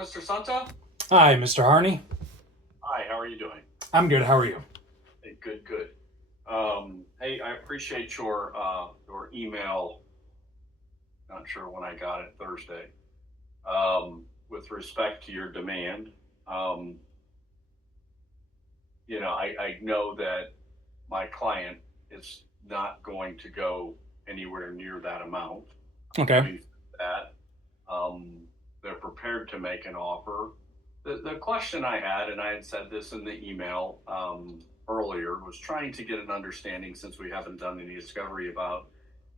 Mr. Santa. Hi, Mr. Harney. Hi, how are you doing? I'm good. How are you? Hey, good, good. Hey, I appreciate your email. Not sure when I got it, Thursday. With respect to your demand, um, I know that my client is not going to go anywhere near that amount. Okay. Having said that, um, they're prepared to make an offer. The question I had, and I had said this in the email earlier, was trying to get an understanding since we haven't done any discovery about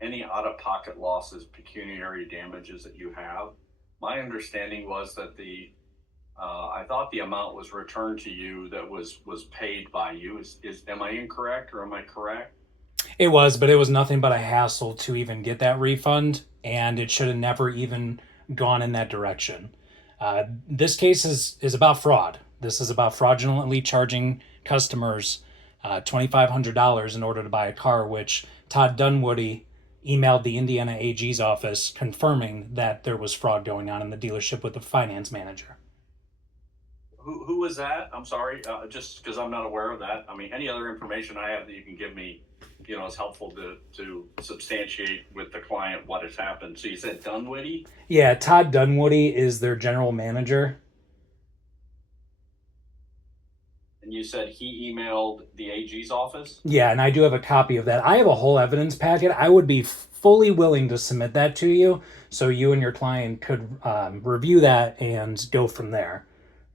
any out of pocket losses, pecuniary damages that you have. My understanding was that I thought the amount was returned to you that was paid by you. Is am I incorrect or am I correct? It was, but it was nothing but a hassle to even get that refund, and it should have never even gone in that direction. This case is about fraud. This is about fraudulently charging customers $2,500 in order to buy a car, which Todd Dunwoody emailed the Indiana AG's office confirming that there was fraud going on in the dealership with the finance manager. Who was that? I'm sorry, just because I'm not aware of that. I mean, any other information I have that you can give me, is helpful to substantiate with the client what has happened. So you said Dunwoody? Yeah, Todd Dunwoody is their general manager. And you said he emailed the AG's office? Yeah, and I do have a copy of that. I have a whole evidence packet. I would be fully willing to submit that to you so you and your client could review that and go from there.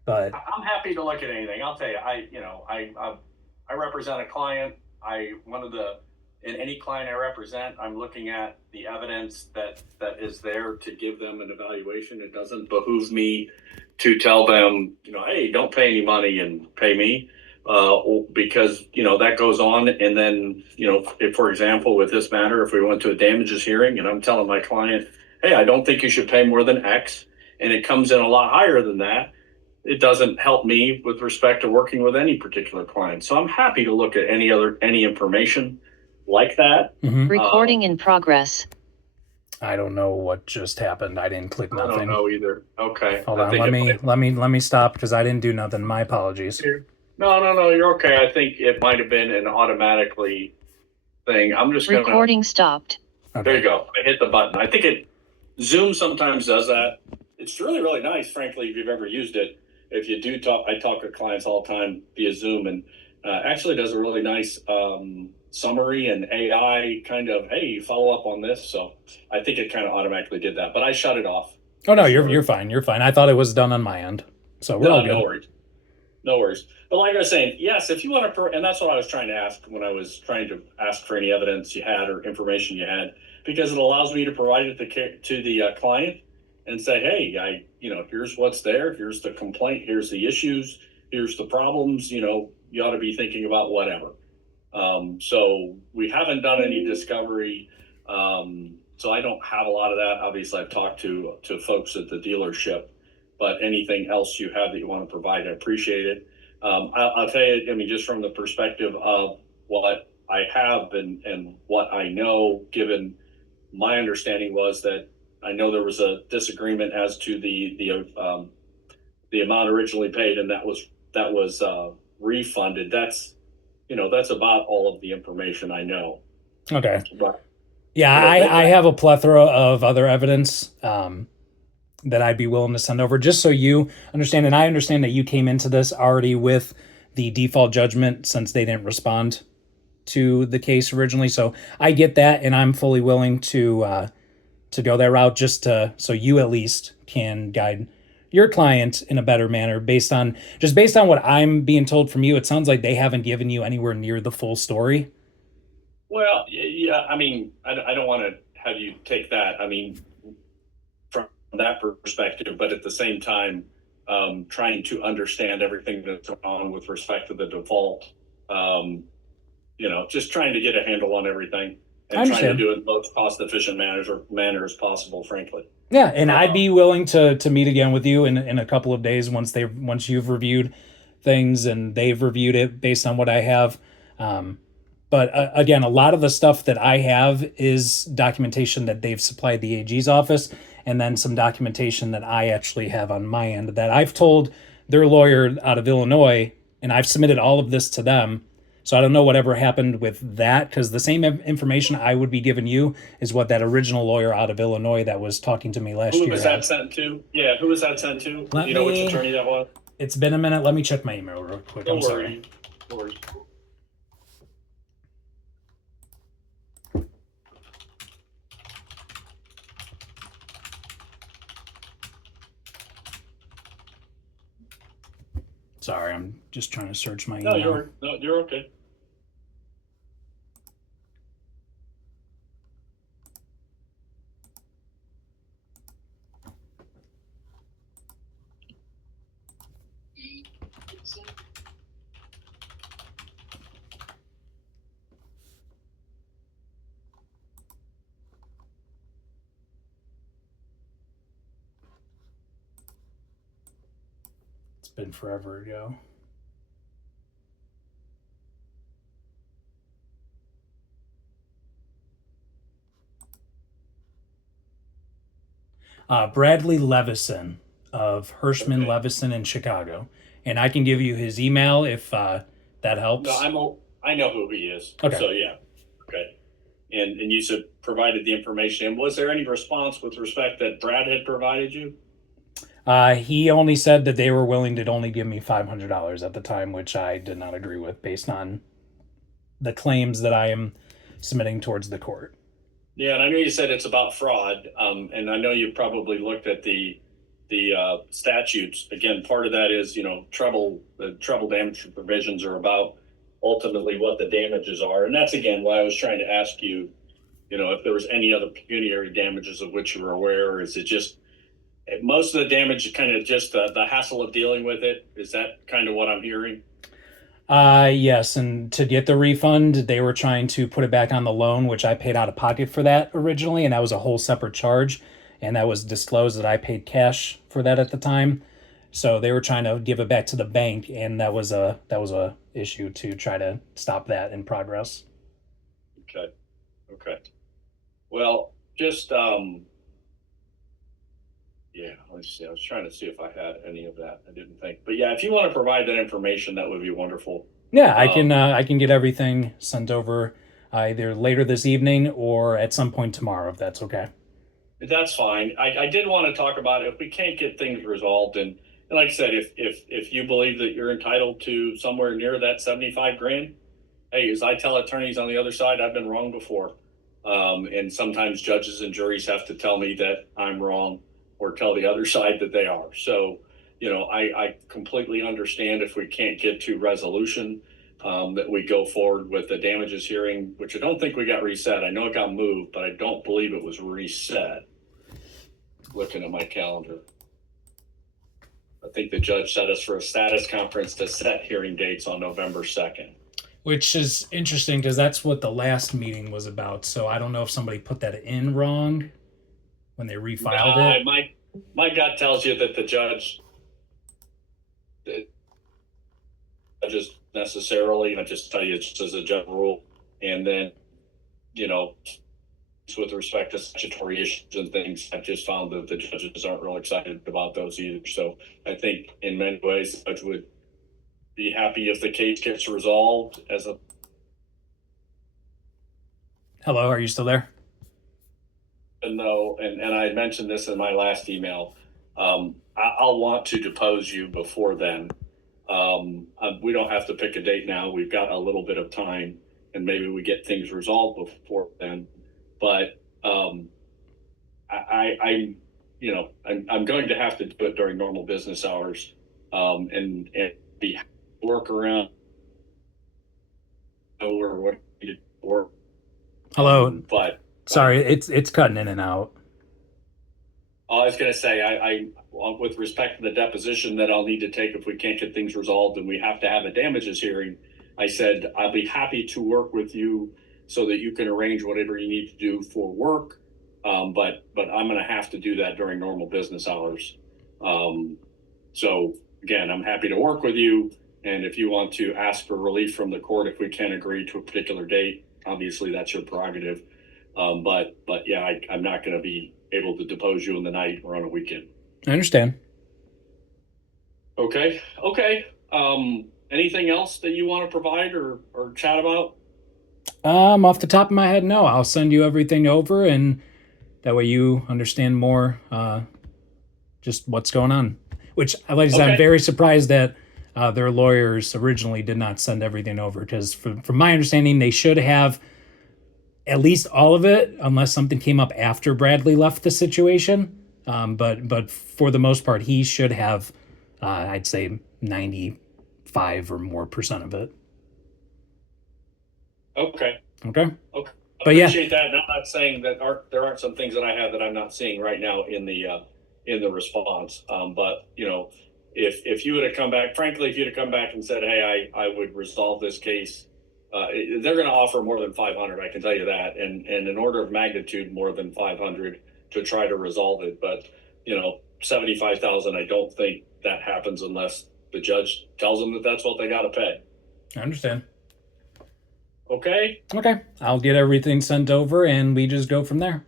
But I'm happy to look at anything. I'll tell you, I represent a client. I one of the in any client I represent, I'm looking at the evidence that is there to give them an evaluation. It doesn't behoove me to tell them, hey, don't pay any money and pay me, because that goes on. And then if, for example, with this matter, if we went to a damages hearing and I'm telling my client, hey, I don't think you should pay more than X, and it comes in a lot higher than that, it doesn't help me with respect to working with any particular client. So I'm happy to look at any information like that. Recording in progress. I don't know what just happened. I didn't click I don't nothing. know either. Okay. Hold on. Let me stop because I didn't do nothing. My apologies. No, you're okay. I think it might have been an automatically thing. I'm just gonna. Recording stopped. There you go. I hit the button. I think Zoom sometimes does that. It's really, really nice, frankly, if you've ever used it. If you do talk, I talk to clients all the time via Zoom, and actually does a really nice summary and AI kind of, hey, follow up on this. So I think it kind of automatically did that, but I shut it off. Oh no, you're fine. You're fine. I thought it was done on my end, so we're all good. No worries. No worries. But like I was saying, yes, if you want to, and that's what I was trying to ask when I was trying to ask for any evidence you had or information you had, because it allows me to provide it to the client and say, hey, here's what's there. Here's the complaint. Here's the issues. Here's the problems. You ought to be thinking about whatever. So we haven't done any discovery. So I don't have a lot of that. Obviously, I've talked to folks at the dealership, but anything else you have that you want to provide, I appreciate it. I'll tell you, I mean, just from the perspective of what I have and what I know, given my understanding was that I know there was a disagreement as to the amount originally paid, and that was refunded. That's about all of the information I know. Okay. But, yeah, I have a plethora of other evidence that I'd be willing to send over just so you understand. And I understand that you came into this already with the default judgment since they didn't respond to the case originally. So I get that, and I'm fully willing to go that route just so you at least can guide your client in a better manner based on what I'm being told from you. It sounds like they haven't given you anywhere near the full story. Well, yeah, I mean, I don't want to have you take that. I mean, from that perspective, but at the same time, trying to understand everything that's going on with respect to the default, just trying to get a handle on everything and trying to do it in the most cost efficient manner as possible, frankly. Yeah, and I'd be willing to meet again with you in a couple of days once you've reviewed things and they've reviewed it based on what I have. But again, a lot of the stuff that I have is documentation that they've supplied the AG's office, and then some documentation that I actually have on my end that I've told their lawyer out of Illinois, and I've submitted all of this to them. So I don't know whatever happened with that, because the same information I would be giving you is what that original lawyer out of Illinois that was talking to me last year Who was that sent to? Yeah, who was that sent to? Let Do you know which me- attorney that was? It's been a minute. Let me check my email real quick. I'm Don't sorry. worry. No worries. Sorry, I'm just trying to search my No, email. you're okay. It's been forever ago. Bradley Levison of Hirschman Okay. Levison in Chicago, and I can give you his email if that helps. No, I know who he is. Okay. So yeah. Okay. And you said provided the information. And was there any response with respect that Brad had provided you? He only said that they were willing to only give me $500 at the time, which I did not agree with based on the claims that I am submitting towards the court. Yeah, and I know you said it's about fraud, and I know you probably looked at the statutes. Again, part of that is the treble damage provisions are about ultimately what the damages are, and that's again why I was trying to ask you, if there was any other pecuniary damages of which you were aware, or is it just most of the damage is kind of just the hassle of dealing with it? Is that kind of what I'm hearing? Yes, and to get the refund, they were trying to put it back on the loan, which I paid out of pocket for that originally, and that was a whole separate charge, and that was disclosed that I paid cash for that at the time. So they were trying to give it back to the bank, and that was a issue to try to stop that in progress. Okay. Well, just yeah, let's see. I was trying to see if I had any of that. I didn't think, but yeah, if you want to provide that information, that would be wonderful. Yeah, I can get everything sent over either later this evening or at some point tomorrow, if that's okay. That's fine. I did want to talk about if we can't get things resolved, and like I said, if you believe that you're entitled to somewhere near that 75 grand, hey, as I tell attorneys on the other side, I've been wrong before, and sometimes judges and juries have to tell me that I'm wrong or tell the other side that they are. So, I completely understand if we can't get to resolution, that we go forward with the damages hearing, which I don't think we got reset. I know it got moved, but I don't believe it was reset. Looking at my calendar, I think the judge set us for a status conference to set hearing dates on November 2nd. Which is interesting because that's what the last meeting was about. So I don't know if somebody put that in wrong when they refiled it. My gut tells you that the judge just necessarily, I just tell you it's just as a general rule, and then with respect to statutory issues and things, I've just found that the judges aren't real excited about those either. So I think in many ways the judge would be happy if the case gets resolved as a. Hello, are you still there? No, and I mentioned this in my last email. I'll want to depose you before then. We don't have to pick a date now. We've got a little bit of time, and maybe we get things resolved before then. But I'm going to have to do it during normal business hours, and be work around or what or. Hello. But sorry, it's cutting in and out. I was going to say, I with respect to the deposition that I'll need to take if we can't get things resolved and we have to have a damages hearing, I said I'll be happy to work with you so that you can arrange whatever you need to do for work. But I'm going to have to do that during normal business hours. So again, I'm happy to work with you. And if you want to ask for relief from the court, if we can't agree to a particular date, obviously that's your prerogative. But yeah, I'm not going to be able to depose you in the night or on a weekend. I understand. Okay. Anything else that you want to provide or chat about? Off the top of my head, no. I'll send you everything over, and that way you understand more, just what's going on. Which, like I said, I'm Okay. very surprised that their lawyers originally did not send everything over, because from my understanding, they should have at least all of it, unless something came up after Bradley left the situation. But for the most part, he should have, I'd say, 95 or more percent of it. Okay. Okay. Okay. But yeah. Appreciate that. And I'm not saying that there aren't some things that I have that I'm not seeing right now in the response. But if you would have come back, frankly, if you'd have come back and said, hey, I would resolve this case, they're going to offer more than 500. I can tell you that, and an order of magnitude more than 500 to try to resolve it. But 75,000, I don't think that happens unless the judge tells them that that's what they got to pay. I understand. Okay. Okay. I'll get everything sent over, and we just go from there.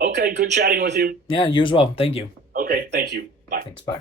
Okay. Good chatting with you. Yeah, you as well. Thank you. Okay. Thank you. Bye. Thanks. Bye.